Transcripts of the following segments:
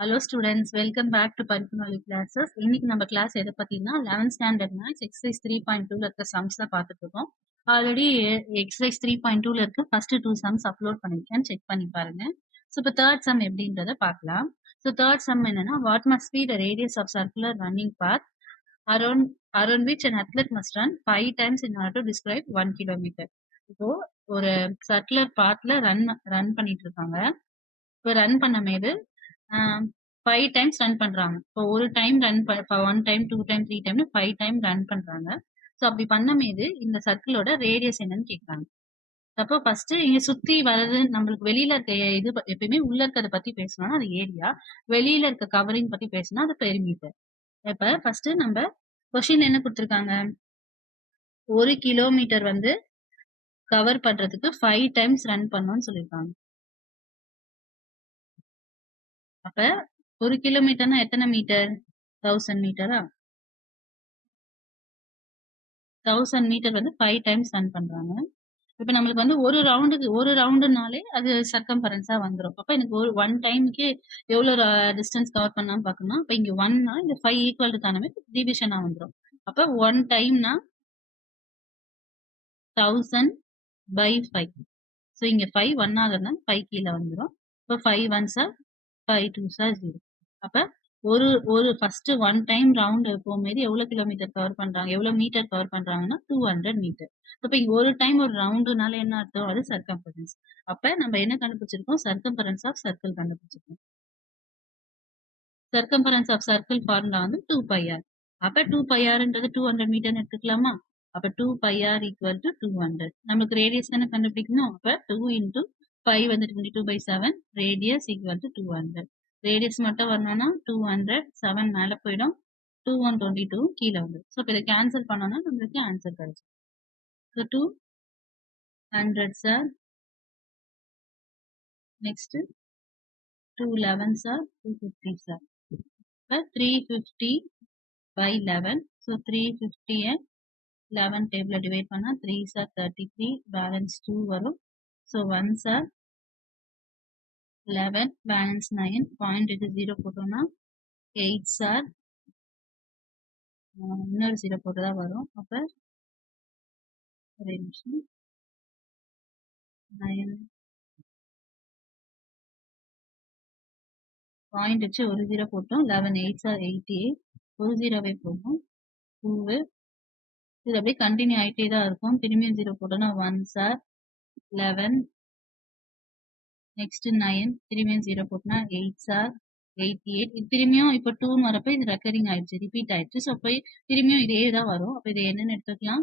Hello students, welcome back to பரிப்புநொழி classes. இன்னைக்கு நம்ம கிளாஸ் எதை பத்தினா 11th ஸ்டாண்டர்ட் மேக்ஸ் எக்ஸசைஸ் 3.2ல இருக்க சம்ஸ் தான் பார்த்துட்டு இருக்கோம். ஆல்ரெடி எக்ஸசைஸ் 3.2ல இருக்க ஃபர்ஸ்ட் 2 சம்ஸ் அப்லோட் பண்ணிருக்கேன், செக் பண்ணி பாருங்க. ஸோ இப்போ தேர்ட் சம் எப்படின்றத பார்க்கலாம். ஸோ தேர்ட் சம் என்னன்னா, what must be the radius of circular running path around around which an athlete must run 5 times in order to describe 1 kilometer. இப்போ ஒரு circular பாத்ல run பண்ணிட்டு இருக்காங்க. இப்போ ரன் பண்ணமேது 5 டைம்ஸ் ரன் பண்றாங்க. இப்போ ஒரு டைம் ஒன் டைம், 2 டைம், 3 டைம்னு 5 time run பண்றாங்க. ஸோ அப்படி பண்ணமேது இந்த சர்க்கிளோட ரேடியஸ் என்னன்னு கேட்கறாங்க. அப்போ ஃபர்ஸ்ட் இங்க சுத்தி வர்றது நம்மளுக்கு வெளியில இருக்க இது எப்பயுமே உள்ள இருக்கிறத பத்தி பேசணும்னா அது ஏரியா, வெளியில இருக்க கவரிங் பத்தி பேசினா அது பெரிமீட்டர். இப்ப ஃபர்ஸ்ட் நம்ம கொஸ்டின் என்ன கொடுத்திருக்காங்க, 1 கிலோமீட்டர் வந்து கவர் பண்றதுக்கு 5 டைம்ஸ் ரன் பண்ணணும்னு சொல்லியிருக்காங்க. அப்ப 1 கிலோமீட்டர்னா எத்தனை மீட்டர்? 1000 மீட்டரா? 1000 மீட்டர் வந்து 5 டைம்ஸ் ரன் பண்றாங்க. இப்ப நம்மளுக்கு வந்து ஒரு ரவுண்டுனாலே அது சர்க்கம்பரன்ஸா வந்துரும். அப்ப எனக்கு ஒன் டைமுக்கு எவ்வளவு டிஸ்டன்ஸ் கவர் பண்ணலாம்னு பார்க்கணும். அப்ப இங்க 1னா இந்த 5 ஈக்குவல் டு தானே டிவிஷனா வந்துரும். அப்ப 1 டைம்னா 1000 by 5. ஸோ இங்க 5 1 ஆகுதுன்னா 5 கீழே வந்துரும். இப்ப 5 1s are 5 2s are 0. அப்ப ஒரு ஒரு ஃபர்ஸ்ட் 1 டைம் ரவுண்ட் போகும்போது எவ்வளவு கிலோமீட்டர் கவர் பண்றாங்க, எவ்வளவு மீட்டர் கவர் பண்றாங்கன்னா 200 மீட்டர். அப்ப இங்க ஒரு டைம் ஒரு ரவுண்டுனால என்ன அர்த்தம், அது சர்க்கம்பரன்ஸ். அப்ப நம்ம என்ன கண்டுபிடிச்சிருக்கோம், சர்க்கம்பரன்ஸ் ஆஃப் சர்க்கிள் கண்டுபிடிச்சிருக்கோம். சர்க்கம்பரன்ஸ் ஆஃப் சர்க்கிள் ஃபார்முலா வந்து 2πr. அப்ப 2πrன்றது 200 மீட்டர் எடுத்துக்கலாமா? அப்ப 2πr ஈக்குவல் டு 200. நமக்கு ரேடியஸ் தானே கண்டுபிடிக்கணும். அப்ப 2 இன்டூ 5 வந்து 22/7, ரேடியஸ் ஈக்குவல் டு 200. ரேடியஸ் மட்டும் வரணும்னா 200, 7 மேல போயிடும், 2 1 22 கீழே வந்து. ஸோ இப்போ இதை கேன்சல் பண்ணோம்னா நம்மளுக்கு ஆன்சர் கிடைக்கும். So 200 sir, next 2 11 sir, 250 sir. இப்போ 350 by 11. ஸோ 350 11 டேபிள டிவைட் பண்ணா 3 சார் 33, பேலன்ஸ் 2 வரும். ஸோ 1 சார் 11, பேலன்ஸ் 9, பாயிண்ட் இது 0 போட்டோம்னா 8 சார், இன்னொரு 0 போட்டுதான் வரும். அப்ப ஒரே நிமிஷம், 9 பாயிண்ட் வச்சு ஒரு 0 போட்டோம். 11 8 சார் 88, ஒரு 0வே போகும். 2 இது அப்படியே கண்டினியூ ஆயிட்டே தான் இருக்கும். திரும்பியும் 0 போட்டோம்னா 1 சார் 11, நெக்ஸ்ட் 9, திரும்பியும் 0 போட்டோம்னா 8 சார் 88. இது திரும்பியும் இப்போ 2 வரப்ப இது ரெக்கரிங் ஆயிடுச்சு, ரிப்பீட் ஆயிடுச்சு. ஸோ போய் திரும்பியும் இதே தான் வரும். அப்போ இது என்னன்னு எடுத்துக்கலாம்,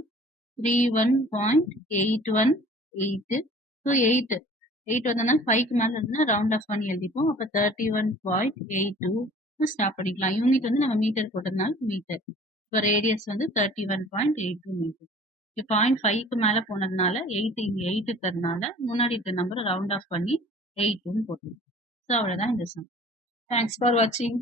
31.818. ஸோ 8 வந்ததுனால 5க்கு மேல இருந்தா ரவுண்ட் ஆஃப் பண்ணி எழுதிப்போம். அப்ப 31.82 ஸ்டாப் பண்ணிக்கலாம். யூனிட் வந்து நம்ம மீட்டர் போட்டதுனால மீட்டர். இப்போ ரேடியஸ் வந்து 31.82 மீட்டர். இப்போ 0.5க்கு மேல போனதுனால 8 இங்க 8 இருக்கிறதுனால முன்னாடி இருக்க நம்பர் ரவுண்ட் ஆஃப் பண்ணி 8ன்னு போட்டுருவோம். ஸோ அவ்வளவுதான் இந்த சம். தேங்க்ஸ் ஃபார் வாட்சிங்.